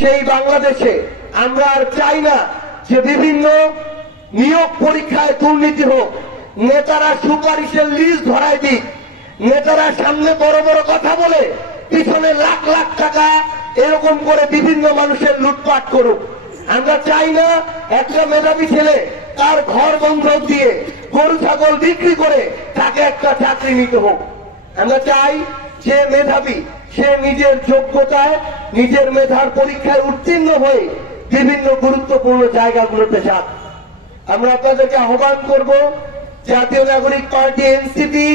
সেই বাংলাদেশে আমরা আর চাই না যে বিভিন্ন নিয়োগ পরীক্ষায় দুর্নীতি হোক, নেতারা সুপারিশের লিস্ট ধরায় দিক, নেতারা সামনে বড় বড় কথা বলে পিছনে লাখ লাখ টাকা এরকম করে বিভিন্ন মানুষের লুটপাট করুক। আমরা চাই না একটা মেধাবী ছেলে তার ঘর বন্ধক দিয়ে গরু ছাগল বিক্রি করে তাকে একটা চাকরি নিতে হোক। আমরা চাই যে মেধাবী সে নিজের যোগ্যতায় নিজের মেধার পরীক্ষায় উত্তীর্ণ হয়ে বিভিন্ন গুরুত্বপূর্ণ জায়গাগুলোতে যাক। আমরা আপনাদেরকে আহ্বান করব, জাতীয় নাগরিক পার্টি এনসিপি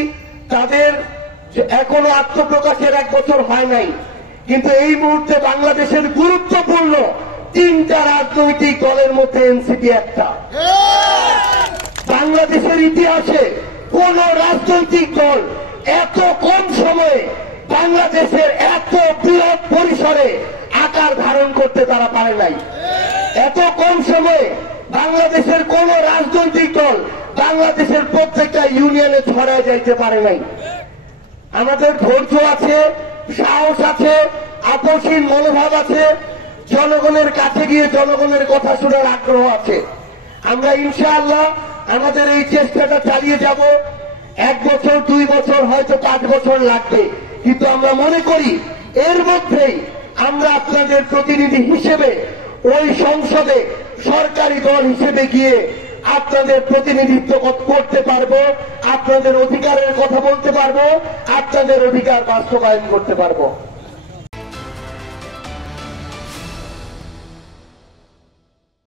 তাদের এখনো আত্মপ্রকাশের 1 বছর হয় নাই, কিন্তু এই মুহূর্তে বাংলাদেশের গুরুত্বপূর্ণ 3টা রাজনৈতিক দলের মধ্যে এনসিপি একটা। বাংলাদেশের ইতিহাসে কোন রাজনৈতিক দল এত কম সময়ে বাংলাদেশের এত বৃহৎ পরিসরে আকার ধারণ করতে তারা পারে নাই। এত কম সময়ে বাংলাদেশের কোন রাজনৈতিক দল বাংলাদেশের প্রত্যেকটা ইউনিয়নে ছড়ায় যাইতে পারে নাই। আমাদের ধৈর্য আছে, সাহস আছে, আপসহীন মনোভাব আছে, জনগণের কাছে গিয়ে জনগণের কথা শোনার আগ্রহ আছে। আমরা ইনশাআল্লাহ আমাদের এই চেষ্টাটা চালিয়ে যাব। 1 বছর 2 বছর হয়তো 5 বছর লাগবে, কিন্তু আমরা মনে করি এর মধ্যেই আমরা আপনাদের প্রতিনিধি হিসেবে ওই সংসদে সরকারি দল হিসেবে গিয়ে আপনাদের প্রতিনিধিত্ব করতে পারবো, আপনাদের অধিকারের কথা বলতে পারবো, আপনাদের অধিকার বাস্তবায়ন করতে পারবো।